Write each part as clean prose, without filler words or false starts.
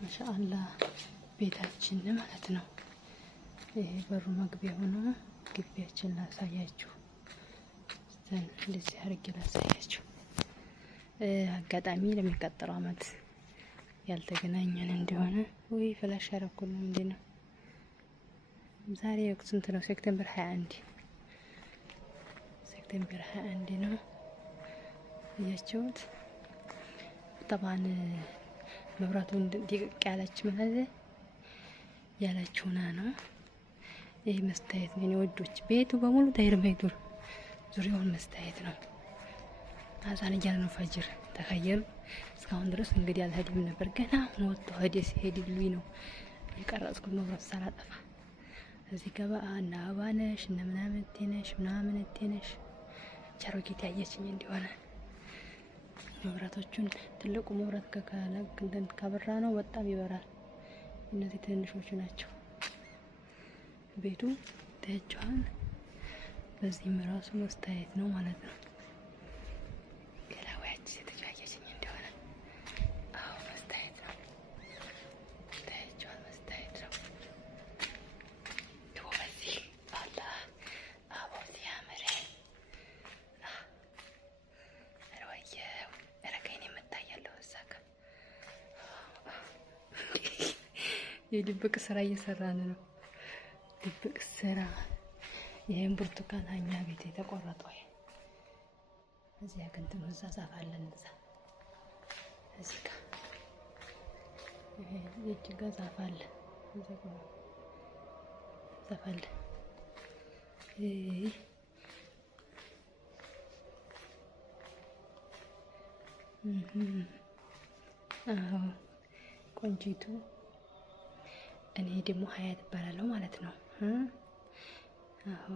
ማሻአላህ ቤታችን ማለት ነው። ይሄ በሩ መግቢያ ሆኖ ግቢያችን ላሳያችሁ። እንደዚህ አድርጌ ላሳያችሁ። አጋጣሚ ለሚቀጥለው አመት ያልተገናኘን እንደሆነ ወይ ፍላሽ ያረኩል እንዴ ነው። ዛሬ ወቅት ስንት ነው? ሴፕቴምበር 21 ሴፕቴምበር 21 ነው። እያቸውት ጠባን መብራቱን ድቅቅ ያለች ማለት ያለችውና ነው። ይሄ መስታየት ነው ወዶች። ቤቱ በሙሉ ታይር ማይዱር ዙሪያውን መስታየት ነው። አዛን እያለ ነው ፈጅር ተከየሩ። እስካሁን ድረስ እንግዲህ አልሄድም ነበር። ገና አሁን ወጥቶ ሄደ ሲሄድ ልኝ ነው የቀረጽኩት መብራት ሳላጠፋ። እዚህ ገባ እና አባነሽ እና ምናምን ትነሽ ቸሮጌት ያየችኝ እንደሆነ መብራቶቹን ትልቁ መብራት ካበራ ነው በጣም ይበራል። እነዚህ ትንንሾቹ ናቸው። ቤቱ ታያችኋል። በዚህም ራሱ መስታየት ነው ማለት ነው። ገላዋያች የተጃየችኝ እንደሆነ አዎ መስታየት ነው። ታያችኋል። መስታየት ነው። ደግሞ በዚህ አላህ አቦ ሲያምር ረወየው ረከይን የምታያለው እዛ ጋር የድብቅ ስራ እየሰራን ነው። ድብቅ ስራ። ይሄን ብርቱካን አኛ ቤት የተቆረጠው እዚህ አገንተን እዛ ዛፍ አለን። እዛ እዚህ ጋር ይሄ የጅጋ ዛፍ አለ። እዛ ጋር ዛፍ አለ። አዎ ቆንጂቱ። እኔ ደግሞ ሀያት እባላለሁ ማለት ነው። አዎ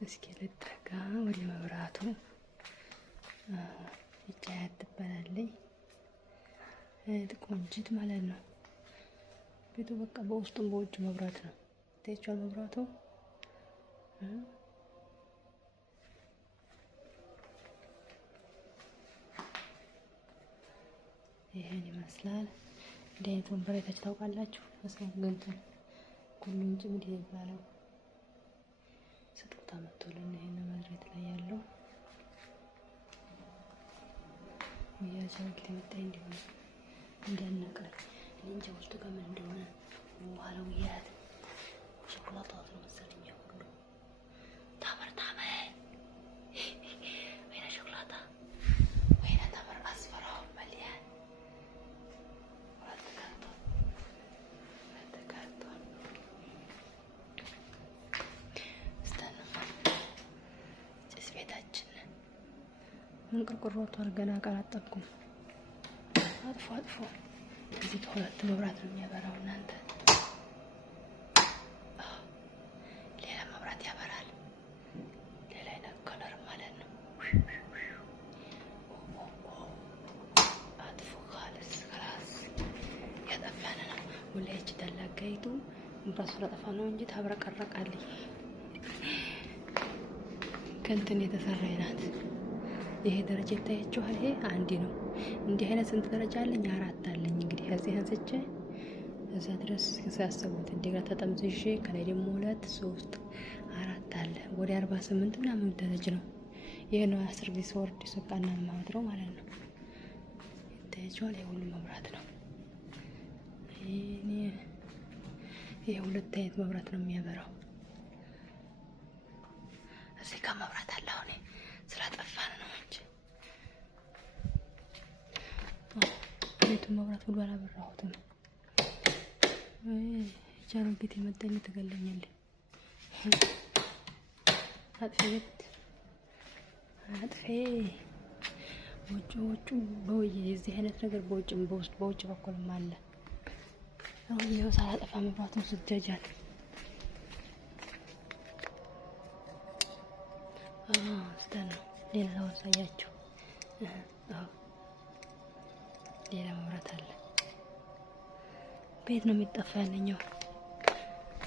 እስኪ ልጠጋ ወደ መብራቱ። ይቺ ሀያት ትባላለች። ቆንጂት ማለት ነው። ቤቱ በቃ በውስጡም በውጭ መብራት ነው። ታያችኋል መብራቱ። ይሄን ይመስላል። እንዲህ አይነት ወንበር አይታችሁ ታውቃላችሁ? መስራት ገንዘብ ሁሉም ጭምድ ይባላል። ስጦታ መጥቶልን ይሄን መድረክ ላይ ያለው ወያጃው ለምታይ እንደሆነ እንደነቀር እንጃ ውስጡ ከምን እንደሆነ ዋለው ያት ሾኮላታ ነው መሰለኝ ሁሉ ታምር ወይና ሾኮላታ ወይና ታምር አስፈራው መልያን እንቅርቅሮቷን ገና አላጠብኩም። አጥፎ እዚህ ሁለት መብራት ነው የሚያበራው። እናንተ ሌላ መብራት ያበራል። ሌላ አይነት ከለር ማለት ነው። አጥፎ ካለስ ክላስ ያጠፋን ነው። ወላይች ደላጋይቱ መብራት ስለጠፋ ነው እንጂ ታብረቀረቃለች። ከእንትን የተሰራ ናት። ይሄ ደረጃ ይታያችኋል። ይሄ አንድ ነው። እንዲህ አይነት ስንት ደረጃ አለኝ? 4 አለኝ። እንግዲህ ከዚህ አንስቼ እዛ ድረስ ያሰቡት እንደገና ተጠምዝዤ ከላይ ደግሞ 2 3 4 አለ። ወደ 48 ምናምን ደረጃ ነው። ይሄ ነው 10 ጊዜ ወርድ ሱቃና ማውጥረው ማለት ነው። ይታያችኋል። ይሄ ሁሉ መብራት ነው። ይሄ ሁለት አይነት መብራት ነው የሚያበራው። እዚህ ጋር መብራት አለ። አሁን ስለጠፋን ነው እንጂ ቤቱን መብራት ሁሉ አላበራሁትም። ቻሮጌት የመጣኝ ትገለኛለች። አጥፌ ውጭ በውጭ የዚህ አይነት ነገር በውጭም በውጭ በኩልም አለ። አሁን ይኸው ሳላጠፋ መብራቱን ስጃጃል። ስታን ነው። ሌላ አሳያችሁ። ሌላ መብራት አለ። ቤት ነው የሚጠፋ ያለኛው።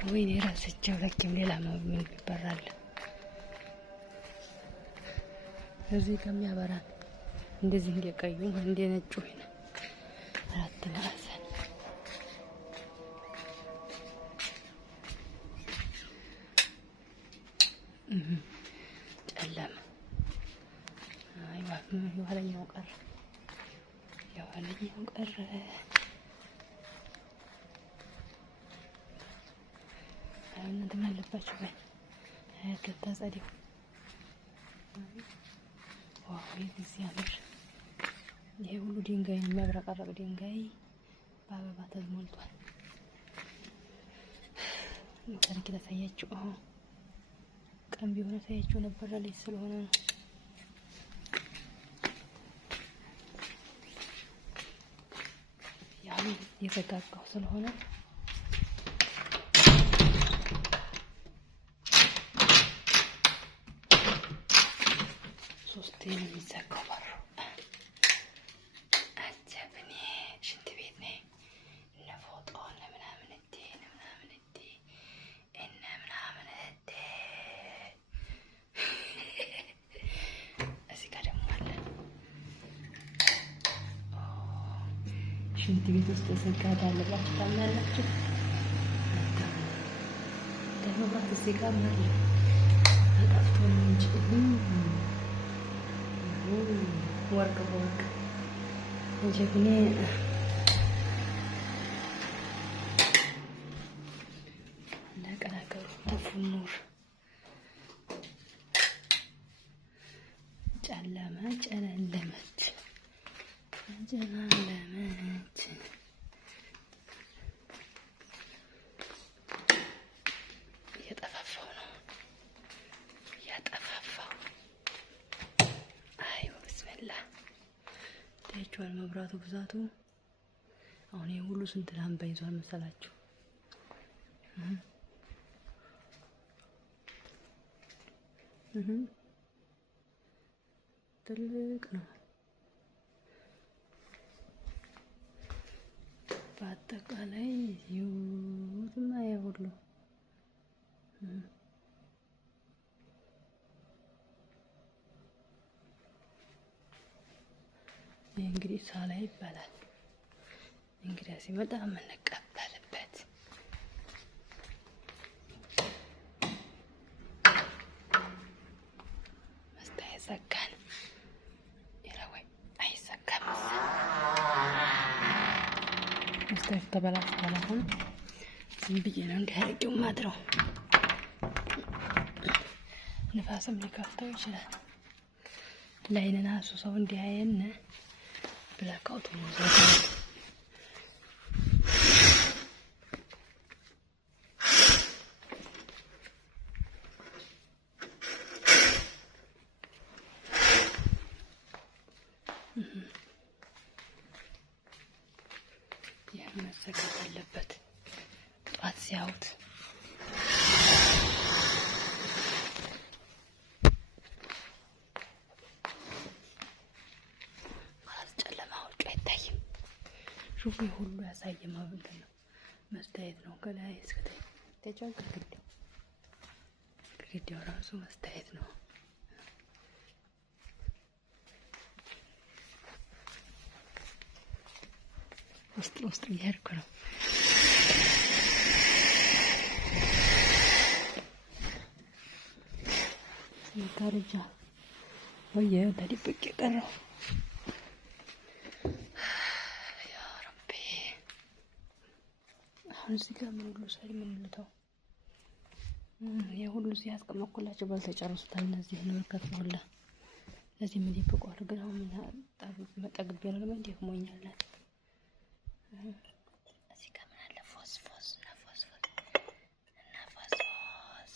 ወይኔ ራስቸው ለኪም ሌላ ምን ይበራል? እዚህ ከሚያበራል እንደዚህ እንደቀዩ እንደ ነጩ ፈለጊው ቀረ። እናንተ ምን አለባችሁ? በይ አያት ገብታ ጸዲው ዋው ይሄ ያምር። ይሄ ሁሉ ድንጋይ የሚያብረቀርቅ ድንጋይ በአበባ ተሞልቷል። ታሪክ ላሳያችሁ። ቀን ቢሆን ታያችሁ ነበር ላይ ስለሆነ ነው። ያው የተጋጋው ስለሆነ ሶስቴ ነው የሚዘጋው በሩ። አጀብኔ ሽንት ቤት ነኝ እነ ፎጦ እነ ምናምን እቴ እነ ምናምን እቴ እነ ምናምን እቴ። እዚህ ጋር ደግሞ አለ ሽንት ቤት ውስጥ ተዘጋዳ አለባችሁ ታምናላችሁ? ደግሞ ባት እዚህ ጋር ማለት አጣፍቶ ነው እንጂ ወርቅ በወርቅ ጀግኔ እንደቀላቀሉ ተፉኑር ጨለመ ጨለለመች ጨለለመች። እየጠፋፋው ነው እያጠፋፋው። አይ ብስሚላ ታያችኋል መብራቱ ብዛቱ። አሁን ይሄ ሁሉ ስንት ላምባ ይዟል መሰላችሁ? ትልቅ ነው። በአጠቃላይ ይሁንና ሁሉ ይህ እንግዲህ ሳላ ይባላል። እንግዲያ ሲመጣ የምንቀበልበት መስታየት ዘጋን። ይረወይ አይዘጋም። መስታየት ተበላሽቷል። አሁን ዝም ብዬ ነው እንዲያረቂው ማድረው። ንፋስም ሊከፍተው ይችላል። ላይነን አሱ ሰው እንዲያየን ብላክአውት ነው ዘጋው። ይህ መዘጋት አለበት ጧት ሲያዩት። ሹፉ ሁሉ ያሳየ ማለት ነው። መስታየት ነው ከላይ እስከታች ተጫው ግድግዳው ራሱ መስታየት ነው። ውስጥ እያደረኩ ነው። መጋረጃ ወየ ተደብቄ ቀረው። እዚህ ጋር ምን ሁሉ ሰሪ ምን ልተው የሁሉ እዚህ ያስቀመጥኩላችሁ ባልተጨረሱታል። እነዚህ ነው ከፍሁላ እዚህ ምን ይበቃል። ግን አሁን ምን መጠግብ ያለው ምን ደክሞኛል። እዚህ ጋር ምን አለ ፎስፎስ እና ፎስፎስ እና ፎስፎስ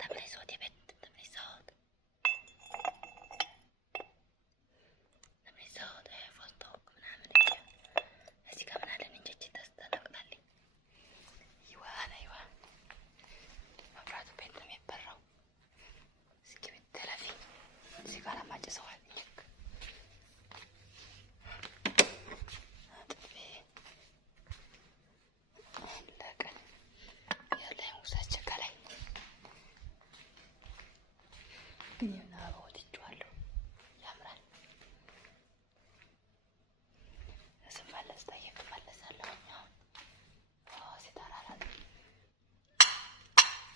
ተብለይሶት የቤት ተብለይሶት ፎስቶክ ምናምን እዚህ ጋር ምን አለ እንጀት ተስተናቅዳለኝ። ይዋና መብራቱ ቤት ነው የሚበራው። እስኪ ቤት ተለፊ እዚህ ጋር ማጨሰዋል። ግን የሆነ አበባ ወጥቼዋለሁ፣ ያምራል። ስመለስ ጠይቅ እመለሳለሁ። አሁን ሲታራራል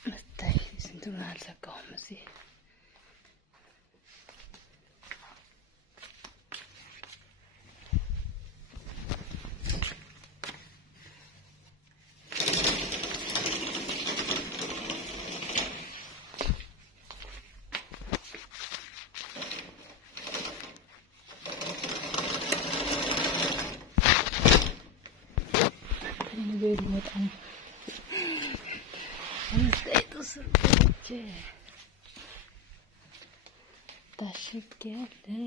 መስታይ ስንት ምን አልዘጋሁም። እዚህ ሊወጣ ነው። አስተያየቱ ስር ገብቼ ታሽጌያለሁ።